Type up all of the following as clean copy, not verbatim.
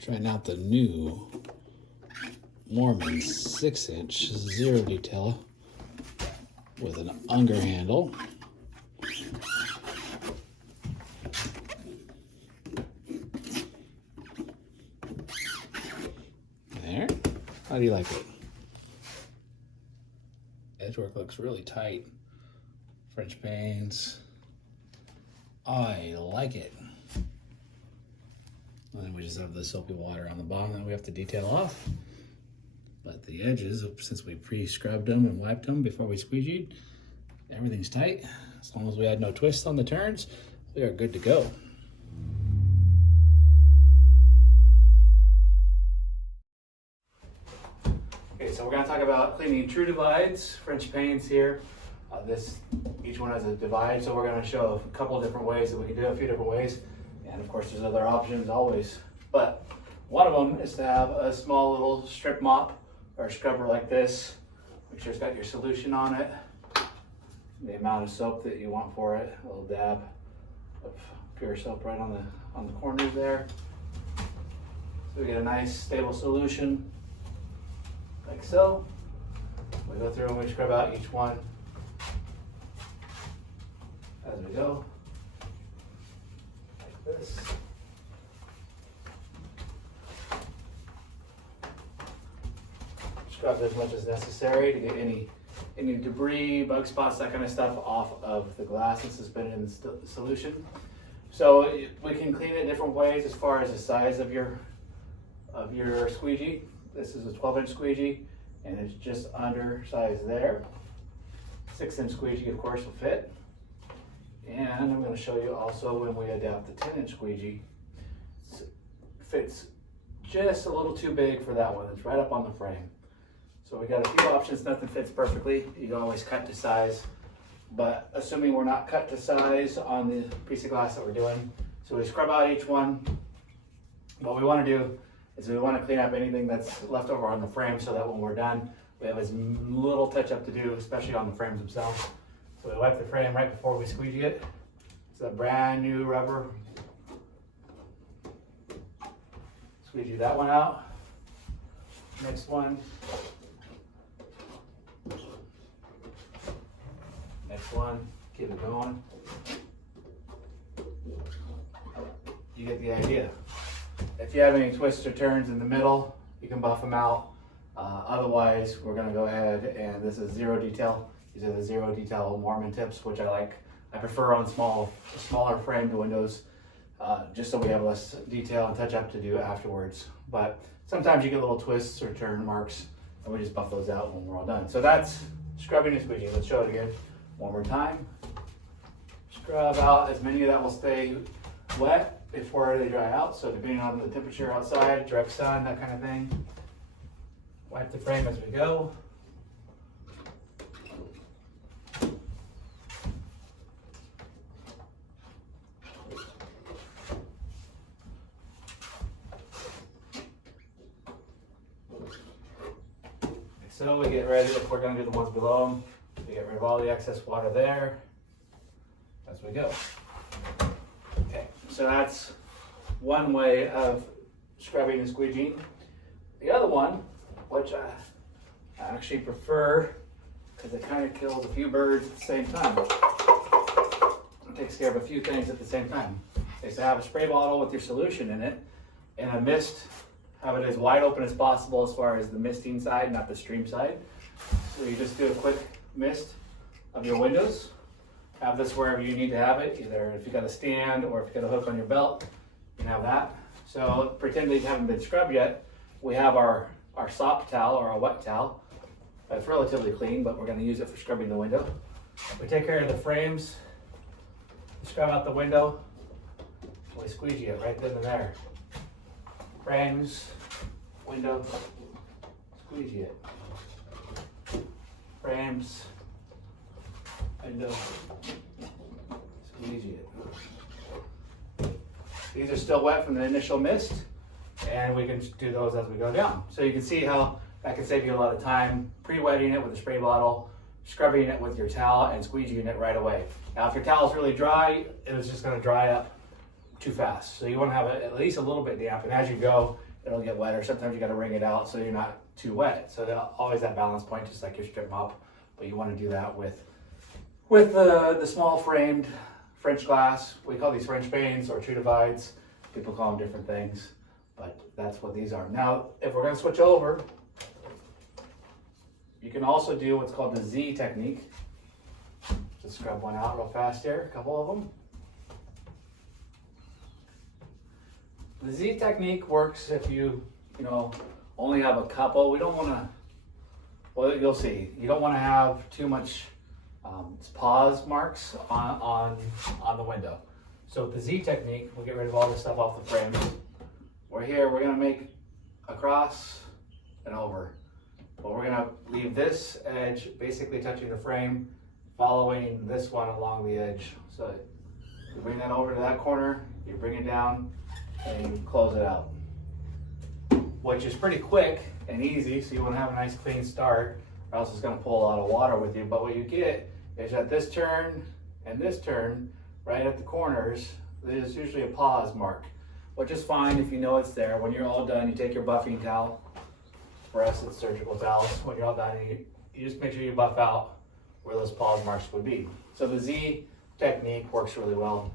Trying out the new Moerman 6-inch zero detail with an Unger handle. There. How do you like it? Edgework looks really tight. French panes. I like it. And then we just have the soapy water on the bottom that we have to detail off. But the edges, since we pre-scrubbed them and wiped them before we squeegeed, everything's tight. As long as we had no twists on the turns, we are good to go. Okay, so we're gonna talk about cleaning true divides, French panes here. Each one has a divide, so we're gonna show a couple of different ways that we can do it, a few different ways. And of course there's other options always. But one of them is to have a small little strip mop or a scrubber like this. Make sure it's got your solution on it, the amount of soap that you want for it, a little dab of pure soap right on the corners there. So we get a nice stable solution, like so. We go through and we scrub out each one as we go, like this. Scrub as much as necessary to get any debris, bug spots, that kind of stuff off of the glass that's suspended in the solution. So we can clean it different ways as far as the size of your squeegee. This is a 12-inch squeegee and it's just undersized there. 6-inch squeegee of course will fit. And I'm going to show you also when we adapt the 10-inch squeegee. It fits just a little too big for that one. It's right up on the frame. So we got a few options. Nothing fits perfectly. You can always cut to size. But assuming we're not cut to size on the piece of glass that we're doing, so we scrub out each one. What we want to do is we want to clean up anything that's left over on the frame so that when we're done, we have as little touch up to do, especially on the frames themselves. So we wipe the frame right before we squeegee it. It's a brand new rubber. Squeegee that one out. Next one. Next one. Keep it going. You get the idea. If you have any twists or turns in the middle, you can buff them out. Otherwise, we're going to go ahead and this is zero detail. These are the zero detail Moerman tips, which I like. I prefer on smaller framed windows, just so we have less detail and touch up to do afterwards. But sometimes you get little twists or turn marks, and we just buff those out when we're all done. So that's scrubbing and squeegee. Let's show it again one more time. Scrub out as many of that will stay wet before they dry out. So depending on the temperature outside, direct sun, that kind of thing. Wipe the frame as we go. So we get ready, if we're going to do the ones below them, we get rid of all the excess water there as we go. Okay, so that's one way of scrubbing and squeegeeing. The other one, which I actually prefer because it kind of kills a few birds at the same time. It takes care of a few things at the same time. Is to have a spray bottle with your solution in it and a mist. Have it as wide open as possible as far as the misting side, not the stream side. So you just do a quick mist of your windows. Have this wherever you need to have it, either if you got a stand or if you got a hook on your belt, you can have that. So pretend these haven't been scrubbed yet. We have our soft towel or a wet towel. It's relatively clean, but we're going to use it for scrubbing the window. We take care of the frames, scrub out the window, we squeegee it right then and there. Frames, window, squeegee it. Frames, window, squeegee it. These are still wet from the initial mist, and we can do those as we go down. So you can see how that can save you a lot of time pre-wetting it with a spray bottle, scrubbing it with your towel, and squeegeeing it right away. Now if your towel is really dry, it is just going to dry up too fast. So you want to have it at least a little bit damp, and as you go, it'll get wetter. Sometimes you got to wring it out so you're not too wet. So always that balance point, just like your strip mop. But you want to do that with the small framed French glass. We call these French panes or true divides. People call them different things, but that's what these are. Now, if we're going to switch over, you can also do what's called the Z technique. Just scrub one out real fast here, a couple of them. The Z technique works if you only have a couple. We don't want to, well, you'll see, you don't want to have too much pause marks on the window. So with the Z technique, we'll get rid of all this stuff off the frame. We're going to make across and over. But we're going to leave this edge basically touching the frame, following this one along the edge. So you bring that over to that corner, you bring it down, and you close it out. Which is pretty quick and easy, so you want to have a nice clean start, or else it's going to pull a lot of water with you. But what you get is at this turn and this turn, right at the corners, there's usually a pause mark, which is fine if you know it's there. When you're all done, you take your buffing towel. For us, it's surgical towels. When you're all done, you just make sure you buff out where those pause marks would be. So the Z technique works really well.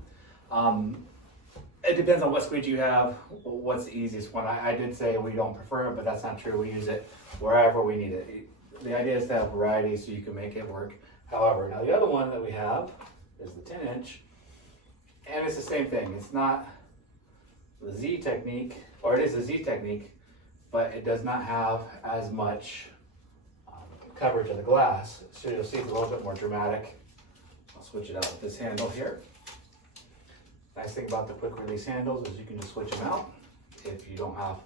It depends on what squeegee you have, what's the easiest one. I did say we don't prefer it, but that's not true. We use it wherever we need it. The idea is to have variety so you can make it work. However, now the other one that we have is the 10-inch, and it's the same thing. It's not the Z technique, or it is the Z technique, but it does not have as much coverage of the glass. So you'll see it's a little bit more dramatic. I'll switch it out with this handle here. Nice thing about the quick release handles is you can just switch them out if you don't have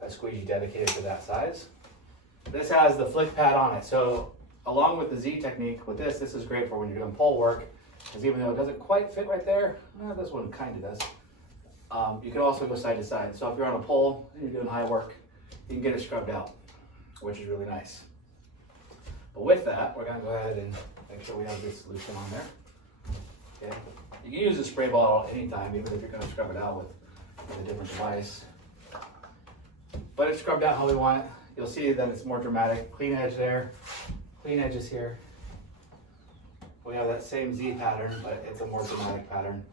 a squeegee dedicated to that size. This has the flick pad on it. So along with the Z technique, with this is great for when you're doing pole work, because even though it doesn't quite fit right there, this one kind of does. You can also go side to side. So if you're on a pole and you're doing high work, you can get it scrubbed out, which is really nice. But with that, we're gonna go ahead and make sure we have a good solution on there. Okay. You can use a spray bottle anytime, even if you're gonna scrub it out with a different device. But it's scrubbed out how we want it. You'll see that it's more dramatic. Clean edge there, clean edges here. We have that same Z pattern, but it's a more dramatic pattern.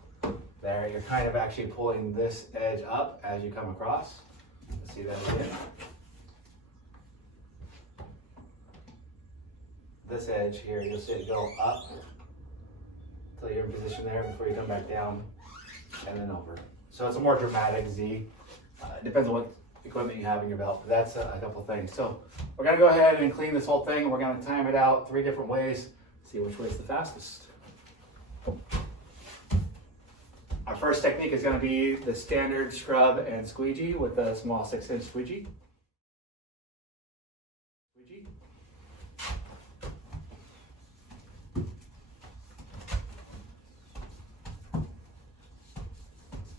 There, you're kind of actually pulling this edge up as you come across. Let's see that again. This edge here, you'll see it go up until you're in position there before you come back down and then over. So it's a more dramatic Z. It depends on what equipment you have in your belt, but that's a couple things. So we're gonna go ahead and clean this whole thing. We're gonna time it out 3 different ways, see which way is the fastest. Our first technique is gonna be the standard scrub and squeegee with a small 6-inch squeegee.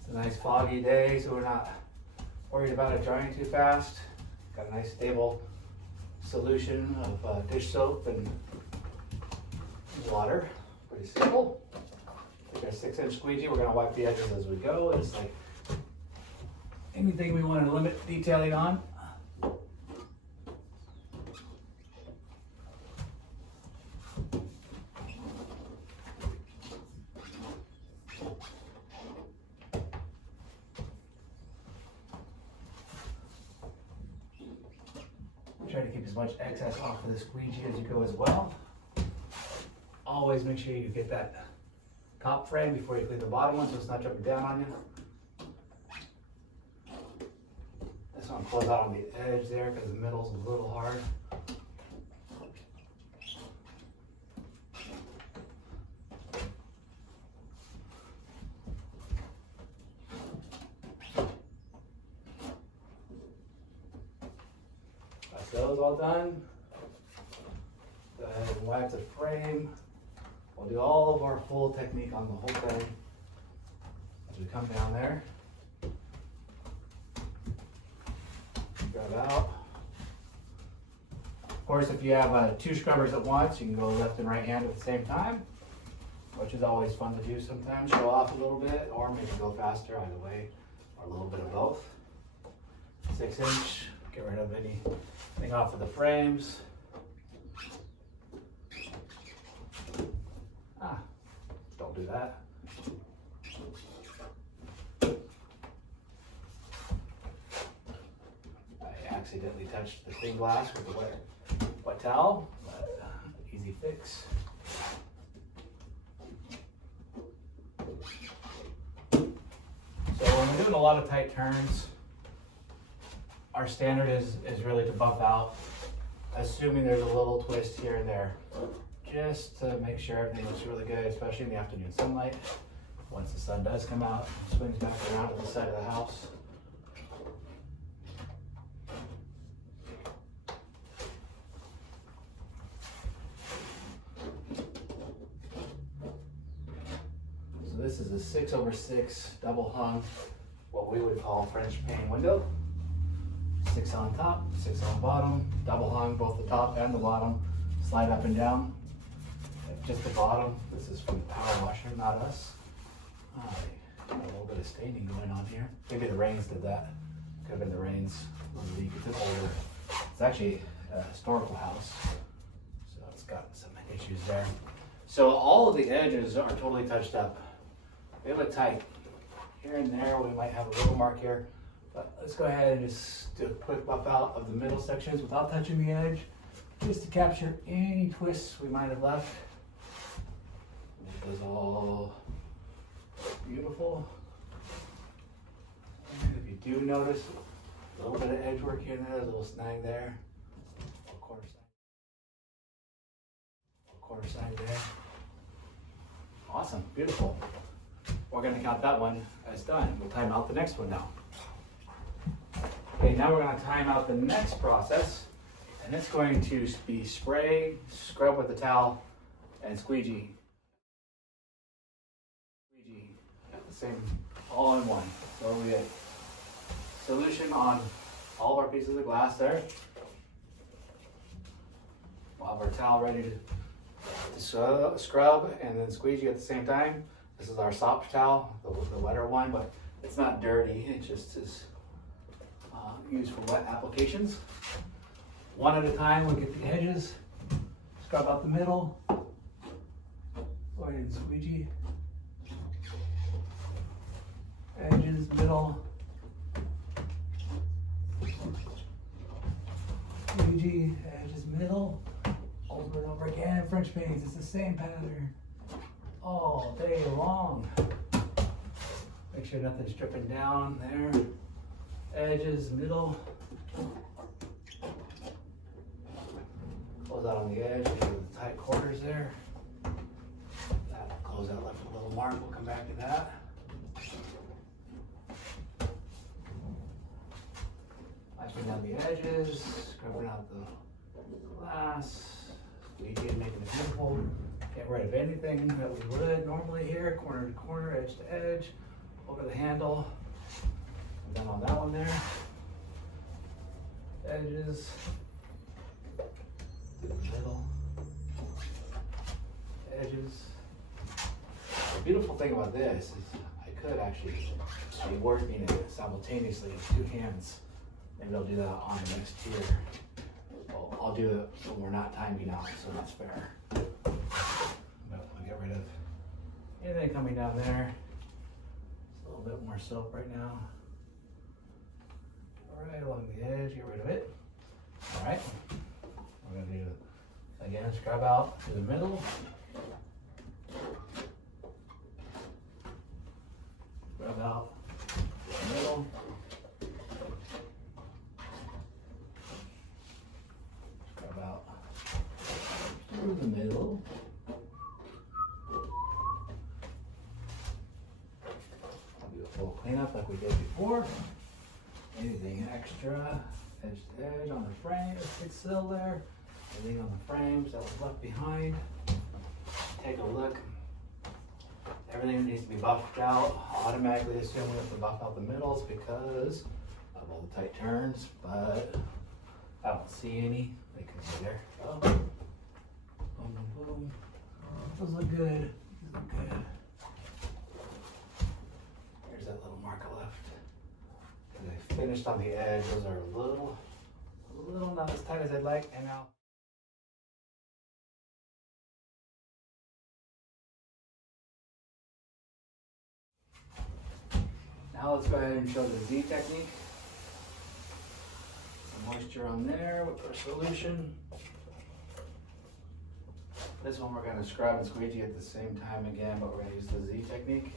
It's a nice foggy day, so we're not worried about it drying too fast. Got a nice stable solution of dish soap and water. Pretty simple. Take our 6-inch squeegee. We're going to wipe the edges as we go. It's like anything we want to limit detailing on. Try to keep as much excess off of the squeegee as you go as well. Always make sure you get that top frame before you clean the bottom one so it's not jumping down on you. This one pulls out on the edge there because the middle's a little hard. Those all done. Go ahead and wipe the frame. We'll do all of our full technique on the whole thing as we come down there. Grab out. Of course, if you have 2 scrubbers at once, you can go left and right hand at the same time, which is always fun to do sometimes. Show off a little bit, or maybe go faster, either way, or a little bit of both. 6-inch. Get rid of anything off of the frames. Don't do that. I accidentally touched the clean glass with the wet towel, but easy fix. So when we're doing a lot of tight turns, our standard is really to buff out, assuming there's a little twist here and there, just to make sure everything looks really good, especially in the afternoon sunlight. Once the sun does come out, it swings back around to the side of the house. So this is a 6/6 double hung, what we would call French pane window. 6 on top, 6 on bottom, double hung, both the top and the bottom, slide up and down. Just the bottom, this is from the power washer, not us. Got a little bit of staining going on here. Maybe the rains did that. Could have been the rains on the leak. It's an older, it's actually a historical house, so it's got some issues there. So all of the edges are totally touched up. They look tight. Here and there, we might have a little mark here, but let's go ahead and just do a quick buff out of the middle sections without touching the edge, just to capture any twists we might have left. This is all beautiful. And if you do notice a little bit of edge work here and there, there's a little snag there, a quarter side there. Awesome, beautiful. We're going to count that one as done. We'll time out the next one now. Okay, now we're going to time out the next process, and it's going to be spray, scrub with a towel, and squeegee. Same, all in one. So we get solution on all of our pieces of glass there. We'll have our towel ready to scrub and then squeegee at the same time. This is our soft towel, the wetter one, but it's not dirty. It just is used for wet applications. One at a time, we'll get the edges, scrub out the middle, go ahead and squeegee. Edges, middle, squeegee, edges, middle, over and over again. French paintings, it's the same pattern all day long. Make sure nothing's dripping down there. Edges, middle. Close out on the edge, get the tight quarters there. That'll close out, left a little mark, we'll come back to that. Wiping down the edges, scrubbing out the glass, squeegee, making it beautiful. Get rid of anything that we would normally here, corner to corner, edge to edge, over the handle. And then on that one there, edges, middle, edges. The beautiful thing about this is I could actually be working it simultaneously with 2 hands. Maybe I'll do that on the next tier. Well, I'll do it when we're not timing out, so that's fair. But I'll get rid of anything coming down there. Just a little bit more soap right now. Right along the edge, get rid of it. All right, we're gonna do, again, scrub out to the middle. Scrub out to the middle. Out through the middle. I'll do a full cleanup like we did before. Anything extra, edge to edge on the frame, it's still there. Anything on the frames that was left behind. Take a look. Everything needs to be buffed out. Automatically assume we have to buff out the middles because of all the tight turns, but I don't see any. They can see there. Oh. Boom, boom, boom. Those look good. These look good. There's that little mark I left. Because I finished on the edge. Those are a little not as tight as I'd like. And now let's go ahead and show the Z technique. Some moisture on there with our solution. This one we're going to scrub and squeegee at the same time again, but we're going to use the Z technique.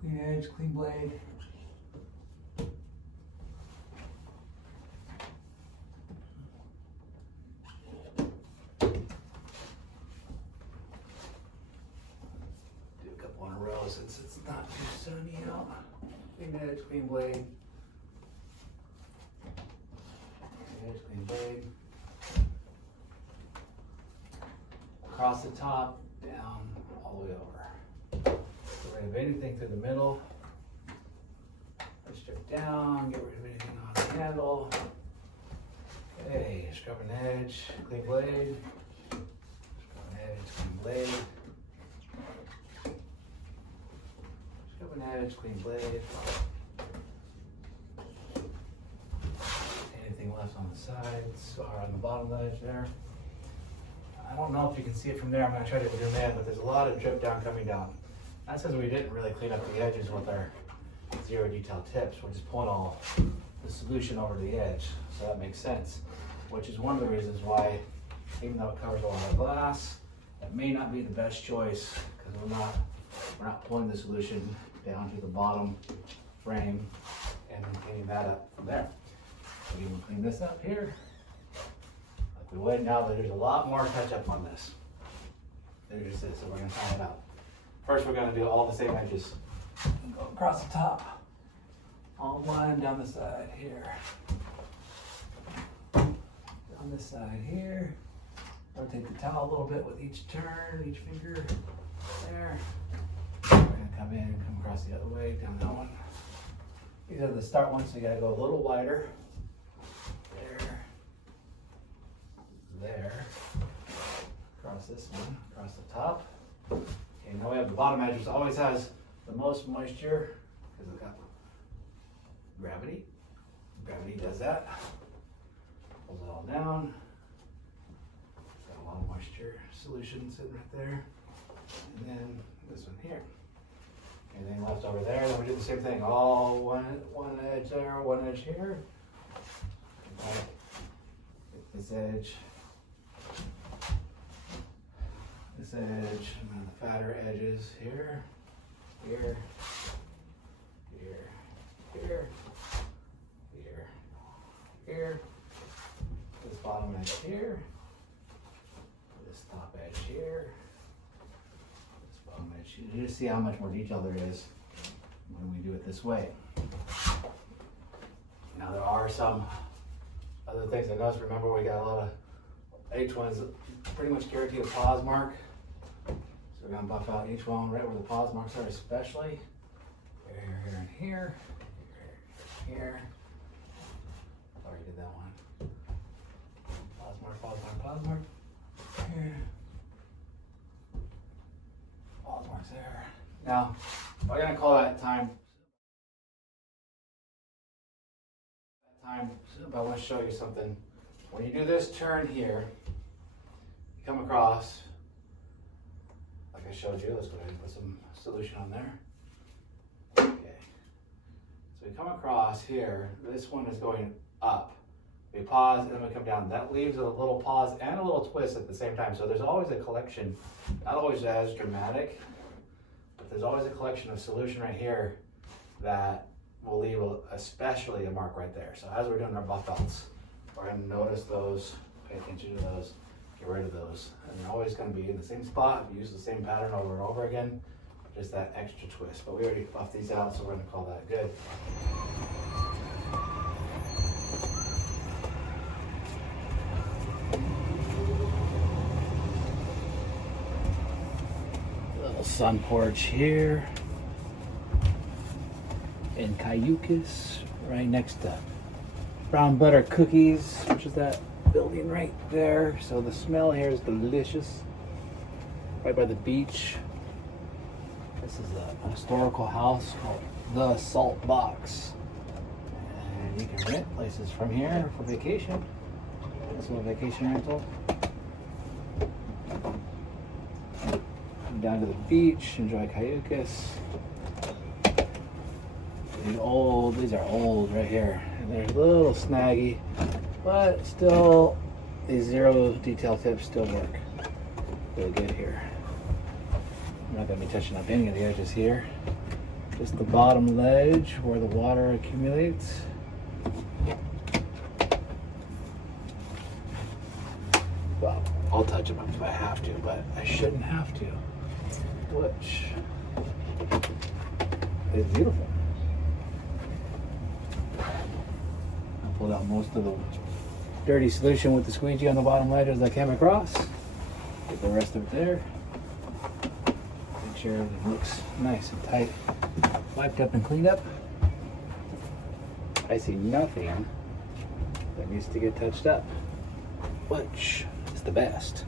Clean edge, clean blade. Since it's not too sunny out. Clean edge, clean blade. Clean edge, clean blade. Across the top, down, all the way over. Get rid of anything through the middle. Let's strip down, get rid of anything on the handle. Okay, scrub an edge, clean blade. Scrub an edge, clean blade. An edge, clean blade. Anything left on the sides or on the bottom of the edge there. I don't know if you can see it from there. I'm going to try to zoom in, but there's a lot of drip down coming down. That's because we didn't really clean up the edges with our zero detail tips. We're just pulling all the solution over the edge, so that makes sense. Which is one of the reasons why, even though it covers a lot of glass, it may not be the best choice because we're not pulling the solution down to the bottom frame and cleaning that up from there. So we can clean this up here like we would. Now that there's a lot more touch up on this. There it is, so we're going to tie it up. First we're going to do all the same edges. Go across the top, all one down the side here. Down this side here. Rotate the towel a little bit with each turn, each finger. There. We're going to come in and come across the other way, down that one. These are the start ones, so you got to go a little wider. There. There. Across this one, across the top. Okay, now we have the bottom edge, which always has the most moisture because it's got gravity. Gravity does that. Pulls it all down. Got a lot of moisture solution sitting right there. And then this one here. Anything left over there, then we do the same thing. All one edge there, one edge here. This edge. This edge, and then the fatter edges here, here, here, here, here, here. This bottom edge here. This top edge here. You just see how much more detail there is when we do it this way. Now there are some other things I noticed. Remember, we got a lot of each one's pretty much guaranteed a pause mark. So we're gonna buff out each one right where the pause marks are, especially here, here, and here, here. Already did that one. Pause mark, pause mark, pause mark. Here. Pause marks there. Now, we're gonna call that time. But I want to show you something. When you do this turn here, you come across, like I showed you. Let's go ahead and put some solution on there. Okay. So we come across here. This one is going up. We pause and then we come down. That leaves a little pause and a little twist at the same time. So there's always a collection, not always as dramatic, but there's always a collection of solution right here that will leave especially a mark right there. So as we're doing our buff outs, we're going to notice those, pay attention to those, get rid of those. And they're always going to be in the same spot. We use the same pattern over and over again, just that extra twist. But we already buffed these out, so we're going to call that good. Little sun porch here in Cayucas, right next to Brown Butter Cookies, which is that building right there. So the smell here is delicious. Right by the beach. This is a historical house called the Salt Box. And you can rent places from here for vacation. This is a vacation rental. Come down to the beach, enjoy cayucas. These are old right here. And they're a little snaggy, but still, these zero detail tips still work really good here. I'm not going to be touching up any of the edges here. Just the bottom ledge where the water accumulates. Well, I'll touch them up if I have to, but I shouldn't have to, which is beautiful. I pulled out most of the dirty solution with the squeegee on the bottom ledge as I came across. Get the rest of it there. Make sure everything looks nice and tight, wiped up and cleaned up. I see nothing that needs to get touched up, which is the best.